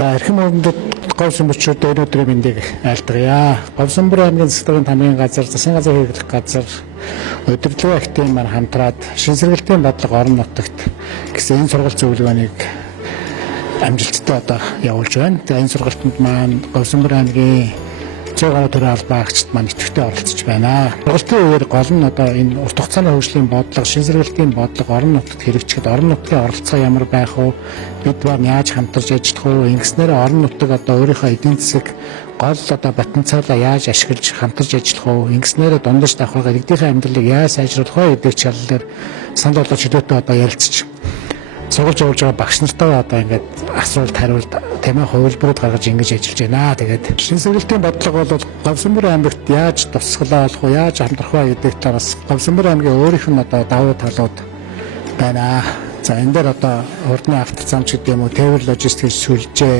За эрхэм өрнөдөд говьсомбөрчүүд өнөөдрийн мэндийг айлтгая. Говьсомбөр аймгийн засгийн тамирын газар, засгийн газар хэрэглэх газар, удирдлагын актын маань хамтраад шинэсэргэлтийн бодлого орон нутагт гэсэн энэ сургалт зөвлөгөөнийг амжилттай одоо явуулж байна. Тэгээ энэ сургалтанд маань Говьсомбөр аймгийн 100 гаруй төрлийн албан агчид маань идэвхтэй оролцож байна. Сургалтын үеэр гол нь одоо энэ урт хугацааны хөгжлийн бодлого, шинэсэргэлтийн бодлого орон нутагт хэрэгжихэд орон нутгийн оролцоо ямар байх вэ? Бид маань яаж хамтарч ажиллах вэ? Ингэснээр орон нутаг одоо өөрийнхөө эдийн засаг гол одоо потенциалаа яаж ашиглаж хамтарч ажиллах вэ? Ингэснээр дундаж давхар иргэдийн амьдралыг яаж сайжруулах вэ гэдэг чиглэлээр санал болгож чөлөөтэй одоо ярилцж сургуулж явуулж байгаа багш нартай одоо ингээд асуулт хариулт тэмээ хувилбарууд гаргаж ингэж ажиллаж байна. Тэгээд шинэсэргэлтийн бодлого бол Говьсомбөр аймагт яаж тусгалаа болох вэ? Яаж хамтрах вэ гэдэг талаас Говьсомбөр аймгийн өөрийнх нь одоо давуу талууд байна. За энэ дээр одоо урдны автозамч гэдэг юм уу, тээвэр логистикийн сүлжээ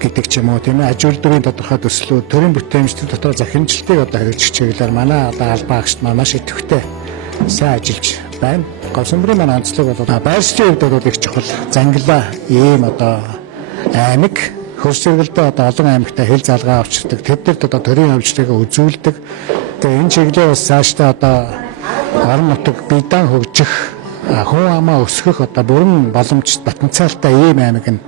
гэдэг ч юм уу, тийм ээ, аж үйлдвэрийн тодорхой төслүүд, төрийн бүтээмжтэй дотор захирамжлалтыг одоо хэрэгжих чиглэлээр манай одоо албан агчид маш идэвхтэй сайн ажиллаж байна. Говьсомбөрийн маань онцлог бол байршлын хувьд бол их чухал. Зангилаа ийм одоо аймаг хөрсөргөлдөө одоо олон аймагтай хэл залгаа авчирдаг. Тэд одоо төрийн хөгжлийг үзүүлдэг. Тэгээ энэ чиглэлээр бас цаашдаа одоо орон нутаг биедан хөгжих, хүн амаа өсгөх одоо бүрэн боломж потенциалтай ийм аймаг нь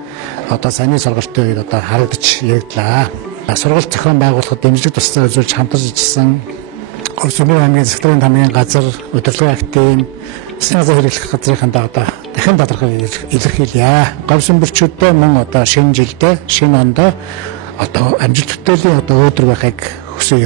одоо саяны сургалтын үед одоо харагдаж яригдлаа. Сургалт зохион байгуулахад дэмжлэг тусцаа үзүүлж хамтарч ажилласан Говьсомбөр аймгийн засгийн тамирын газар, удирдлагын актын засгийн газар хэрэглэх газрынхаа одоо дахин тодорхой илэрхийлье. Говьсомбөрчүүдөө мөн одоо шинэ жилдээ, шинэ ондоо одоо амжилт бүтээлийн одоо өөдрөг байхыг хүсье.